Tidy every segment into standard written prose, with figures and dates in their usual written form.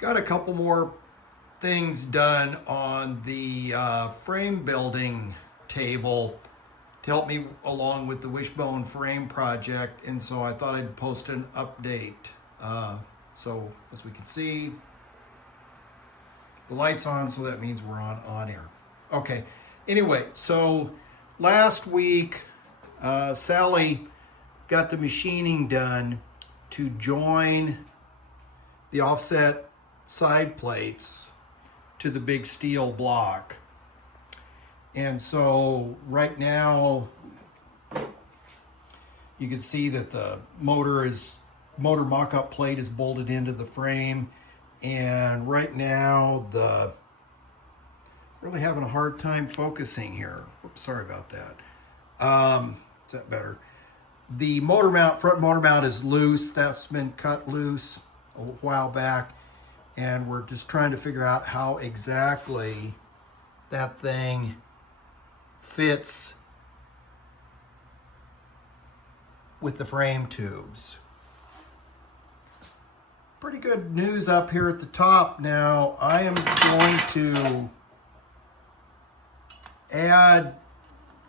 Got a couple more things done on the frame building table to help me along with the Wishbone Frame project, and so I thought I'd post an update. So as we can see, the light's on, so that means we're on air. Okay, anyway, so last week Sally got the machining done to join the offset side plates to the big steel block. And so right now you can see that the motor mock-up plate is bolted into the frame, and right now really having a hard time focusing here. Oops, sorry about that. Is that better? The motor mount, front motor mount is loose. That's been cut loose a while back, and we're just trying to figure out how exactly that thing fits with the frame tubes. Pretty good news up here at the top. Now I am going to add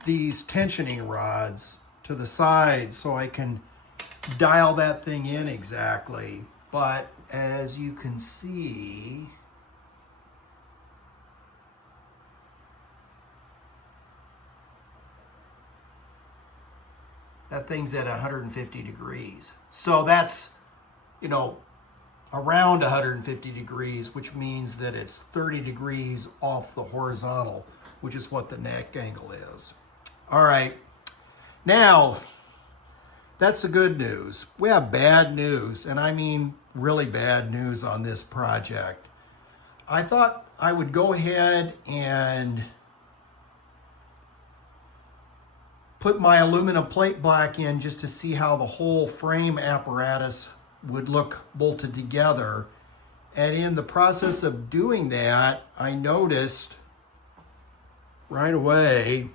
these tensioning rods to the side so I can dial that thing in exactly. But as you can see, that thing's at 150 degrees. So that's, around 150 degrees, which means that it's 30 degrees off the horizontal, which is what the neck angle is. All right, now that's the good news. We have bad news, and I mean really bad news on this project. I thought I would go ahead and put my aluminum plate black in just to see how the whole frame apparatus would look bolted together. And in the process of doing that, I noticed right away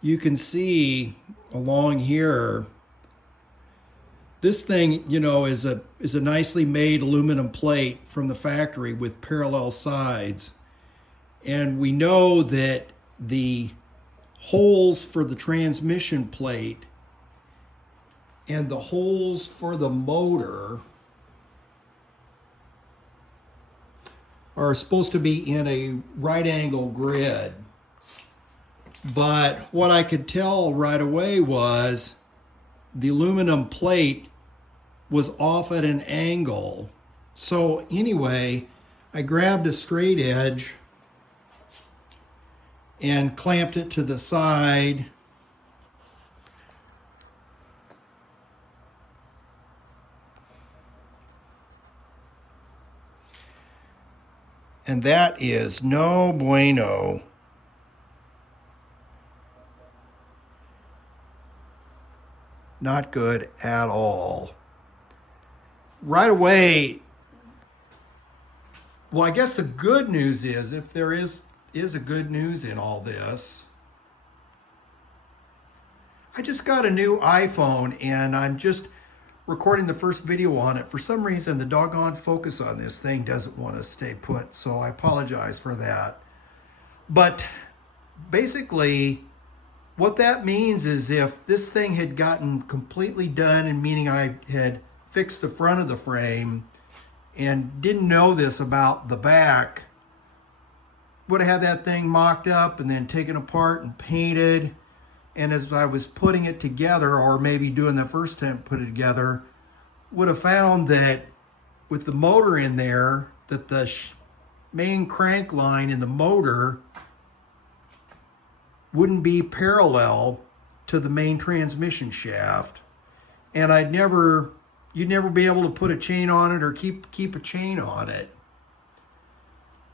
you can see along here, this thing, is a nicely made aluminum plate from the factory with parallel sides. And we know that the holes for the transmission plate and the holes for the motor are supposed to be in a right angle grid. But what I could tell right away was the aluminum plate was off at an angle. So anyway, I grabbed a straight edge and clamped it to the side. And that is no bueno. Not good at all. Right away, well, I guess the good news is, if there is a good news in all this, I just got a new iPhone and I'm just recording the first video on it. For some reason, the doggone focus on this thing doesn't want to stay put, so I apologize for that. But basically, what that means is if this thing had gotten completely done, and meaning I had fixed the front of the frame and didn't know this about the back, would have had that thing mocked up and then taken apart and painted. And as I was putting it together, or maybe doing the first attempt to put it together, would have found that with the motor in there, that the main crank line in the motor wouldn't be parallel to the main transmission shaft. And you'd never be able to put a chain on it or keep a chain on it.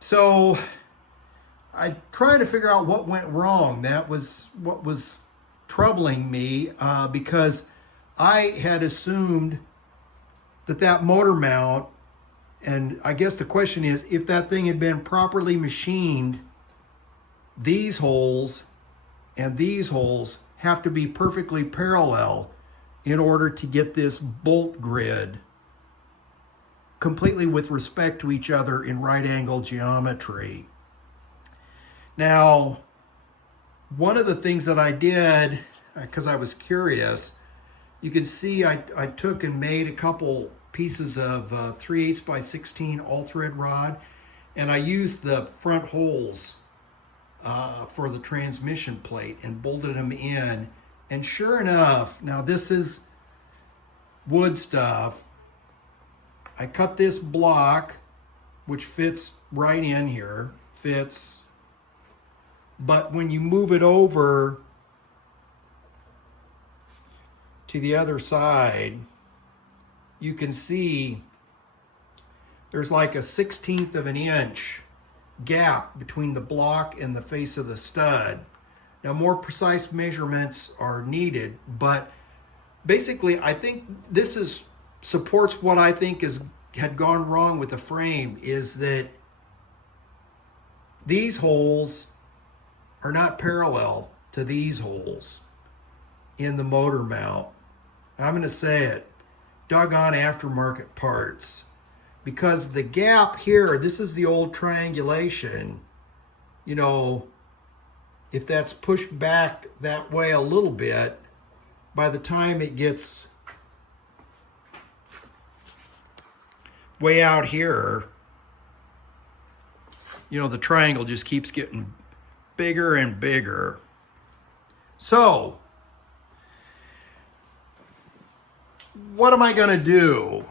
So I tried to figure out what went wrong. That was what was troubling me, because I had assumed that motor mount, and I guess the question is, if that thing had been properly machined, these holes and these holes have to be perfectly parallel in order to get this bolt grid completely with respect to each other in right angle geometry. Now, one of the things that I did, because I was curious, you can see I took and made a couple pieces of 3/8 by 16 all thread rod, and I used the front holes for the transmission plate and bolted them in. And sure enough, now this is wood stuff. I cut this block, which fits right in here, fits. But when you move it over to the other side, you can see there's like a 1/16 of an inch gap between the block and the face of the stud. Now, more precise measurements are needed, but basically I think this supports what I think had gone wrong with the frame, is that these holes are not parallel to these holes in the motor mount. I'm going to say it, doggone aftermarket parts. Because the gap here, this is the old triangulation, you know, if that's pushed back that way a little bit, by the time it gets way out here, you know, the triangle just keeps getting bigger and bigger. So, what am I going to do?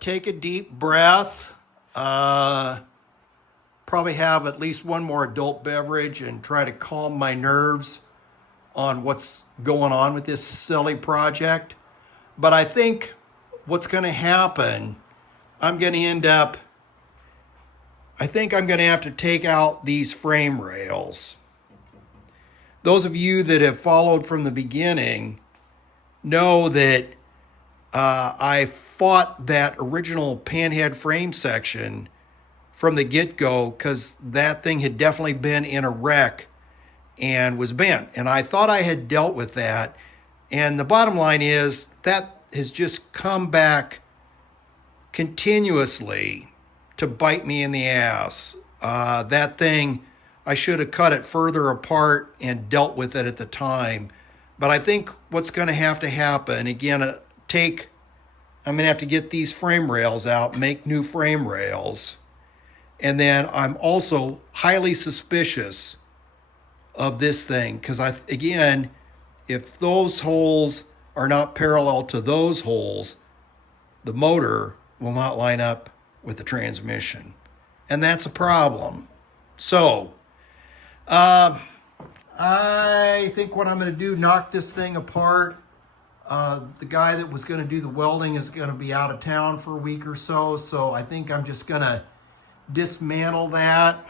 Take a deep breath. Probably have at least one more adult beverage and try to calm my nerves on what's going on with this silly project. But I think what's going to happen, I think I'm going to have to take out these frame rails. Those of you that have followed from the beginning know that I fought that original panhead frame section from the get-go because that thing had definitely been in a wreck and was bent. And I thought I had dealt with that. And the bottom line is that has just come back continuously to bite me in the ass. That thing, I should have cut it further apart and dealt with it at the time. But I think what's going to happen, again, I'm going to have to get these frame rails out, make new frame rails. And then I'm also highly suspicious of this thing because, again, if those holes are not parallel to those holes, the motor will not line up with the transmission. And that's a problem. So, I think what I'm going to do, knock this thing apart. The guy that was going to do the welding is going to be out of town for a week or so. So I think I'm just going to dismantle that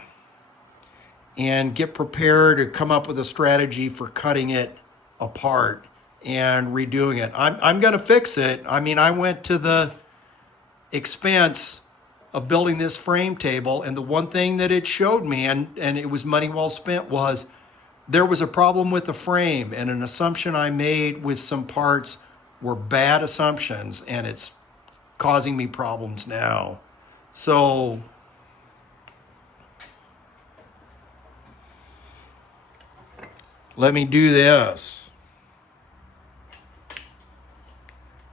and get prepared to come up with a strategy for cutting it apart and redoing it. I'm going to fix it. I mean, I went to the expense of building this frame table, and the one thing that it showed me, and it was money well spent, was there was a problem with the frame, and an assumption I made with some parts were bad assumptions, and it's causing me problems now. So let me do this.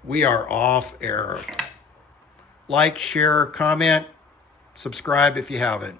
We are off air. Like, share, comment, subscribe if you haven't.